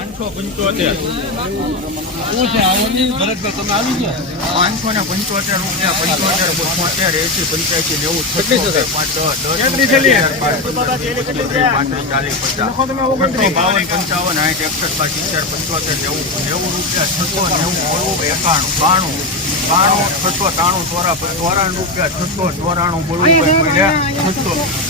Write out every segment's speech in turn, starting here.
પંચોતેર શું છે આવડની ભરતભાઈ તમે આવી ગયા પાંચસો ને પંચોતેર પંચાવન આઠ એકસઠ બાર પંચોતેર નેવું નેવું રૂપિયા છસો નેવું બોલવું એકાણું બાણું બાણું છસો ત્રાણું ચોરા ચોરાણું રૂપિયા છસો ચોરાણું બોલવું છસો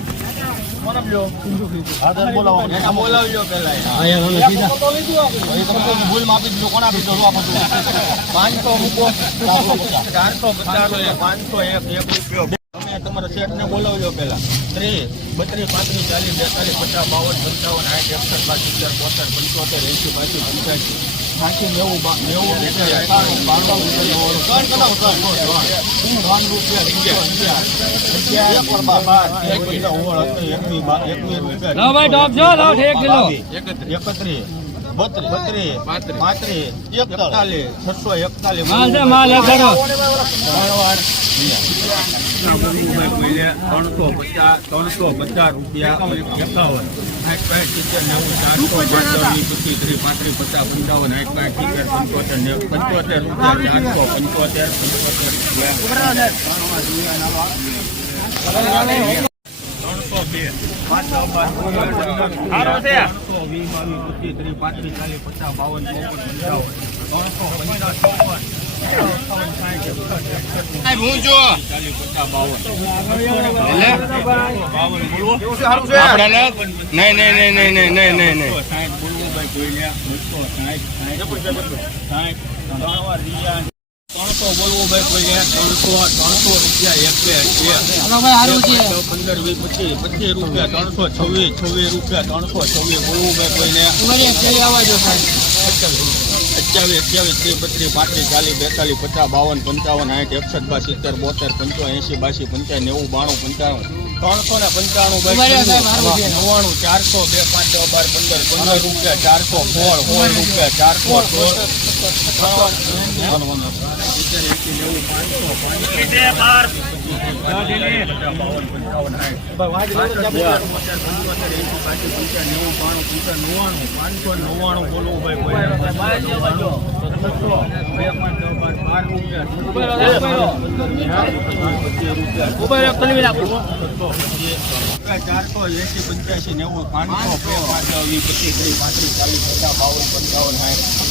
બોલાવજો તો ભૂલ માપી પાંચસો એક એક રૂપિયો તમે તમારા બોલાવજો પહેલા ત્રીસ બત્રીસ પાંત્રીસ ચાલીસ બેતાલીસ પચાસ બાવન પંચાવન આઠ એકસઠ બાર સિત્તેર બોતેર પંચોતેર એંસી બાસી પંચ્યાસી સાચી નેવું નેવું એકતાલીસ. છસો એકતાલીસ. માલ છે કરો ત્રણસો પચાસ ત્રણસો પચાસ રૂપિયા એકાવન. સાઠ પાંઠ સિત્તેર નેવું ચારસો વીસ પચીસ ત્રીસ પાંત્રીસ પચાસ પંચાવન સાઠ પાંઠ સિત્તેર પંચોતેર ને પંચોતેર રૂપિયા ચારસો પંચોતેર પંચોતેર ત્રણસો બે. પાંચ સારો છે. ત્રણસો વીસ બાવીસ પચીસ ત્રીસ પાંત્રીસ ચાલીસ પચાસ બાવન ચોપન પંચાવન. ત્રણસો બોલવું ભાઈ કોઈ ત્રણસો ત્રણસો રૂપિયા એક પંદર વીસ પચીસ પચીસ રૂપિયા ત્રણસો છવ્વીસ છવ્વીસ રૂપિયા ત્રણસો છવ્વીસ બોલવું ભાઈ કોઈને. અઠ્યાવીસ અઠ્યાવીસ ત્રીસ બત્રીસ પાંત્રીસ ચાલીસ બેતાલીસ પચાસ બાવન પંચાવન સાઠ એકસઠ બા સિત્તેર બોતેર પંચાવન એંસી બાસી પંચાવન નેવું બાણું પંચાણું ત્રણસો ને પંચાણું નવ્વાણું ચારસો બે પાંચ દસ બાર પંદર પંદર રૂપિયા ચારસો સોળ સોળ રૂપિયા ચારસો સોળ ત્રણ એંસી નેવું પાંચસો બાવન પંચાવન સાઠ ચારસો એસી પંચ્યાસી નેવું પાંચસો બે પાંચ પચીસ ત્રીસ પાંત્રીસ ચાલીસ પચાસ બાવન પંચાવન સાઠ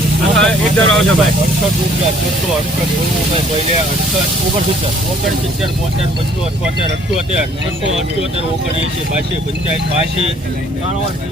ઓગણસિત્તેર બોતેર પંચોતેર અઠ્યોતેર નવસો અઠ્યોતેર ઓગણએંસી બાસી પંચાયત બાસી